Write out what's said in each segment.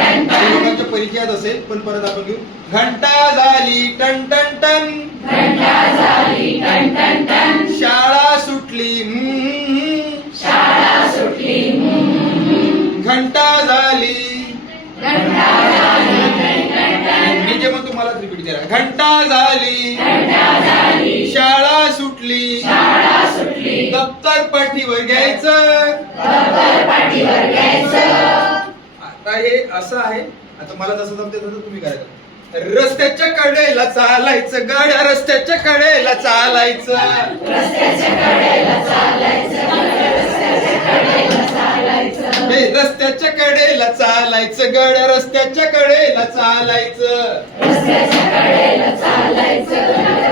लोकांच्या परिचयात असेल पण परत आपण घेऊ. घंटा झाली टन टन टन, घंटा झाली टन टन टन, शाळा सुटली शाळा सुटली, घंटा झाली. घंटा झाली टन टन टन, मी जे म्हणतो मला रिपीट करा. घंटा झाली, घंटा झाली, शाळा सुटली, शाळा सुटली, दप्तर पाठीवर घ्यायचं. दप्तर पाठीवर घ्यायचं. आता हे असं आहे. आता मला जसं जमते तसं तुम्ही करायचं. रस्त्याच्या कडेला चालायचं, गाड्या रस्त्याच्या कडेला चालायचं, रस्त्याच्या कडेला चालायचं, रस्त्याच्या कडेला चालायचं, हे रस्त्याच्या कडेला चालायचं, गाड्या रस्त्याच्या कडेला चालायचं, रस्त्याच्या कडेला चालायचं,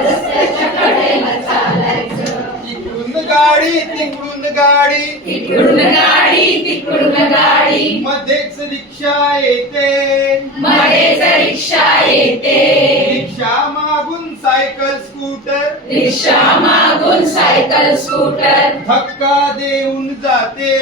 रस्त्याच्या कडेला चालायचं. इकडून गाडी तिकडून गाडी, तिकडून गाडी तिकडून गाडी, मध्येच रिक्षा येते, मध्येच रिक्षा येते, रिक्षा मागून सायकल स्कूटर, रिक्षा मागून सायकल स्कूटर, धक्का देऊन जाते,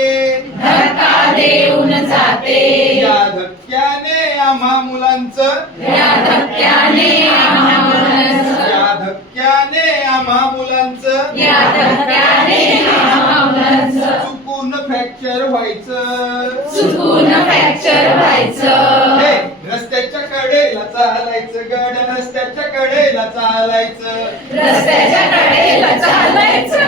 धक्का देऊन जाते. या धक्क्याने आम्हा मुलांचं, या धक्क्याने आम्हा मुलांचं, या धक्क्याने आम्हा मुलांचं या धक्क्याने आम्हा मुलांचं, चुकून फ्रॅक्चर व्हायचं. चुकून फ्रॅक्चर व्हायचं. हे, रस्त्याच्या कडेला चालायचं, गाड्या रस्त्याच्या कडेला चालायचं, रस्त्याच्या कडेला चालायचं,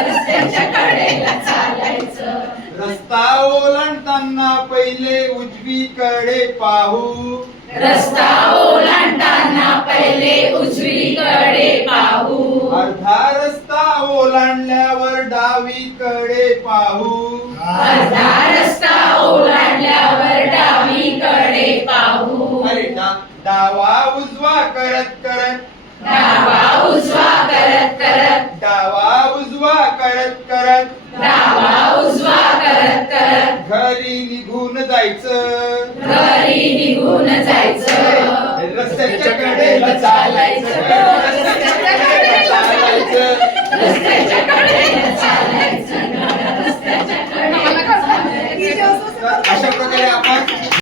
रस्त्याच्या कडेला चालायचं. रस्ता ओलांडताना पहिले उजवीकडे पाहू, रस्ता ओलांडताना पहिले उजवीकडे पाहू, अर्धा रस्ता ओलांडल्यावर डावीकडे पाहू, अर्धा रस्ता ओलांडल्यावर डावीकडे पाहू. अरे डावा उजवा करत करत, डावा उजवा करत करत, डावा उजवा करत करत, डावा उजवा करत करत, घरी निघून जायचं. घरी निघून जायचं. रस्त्याच्या कडेला चालायचं,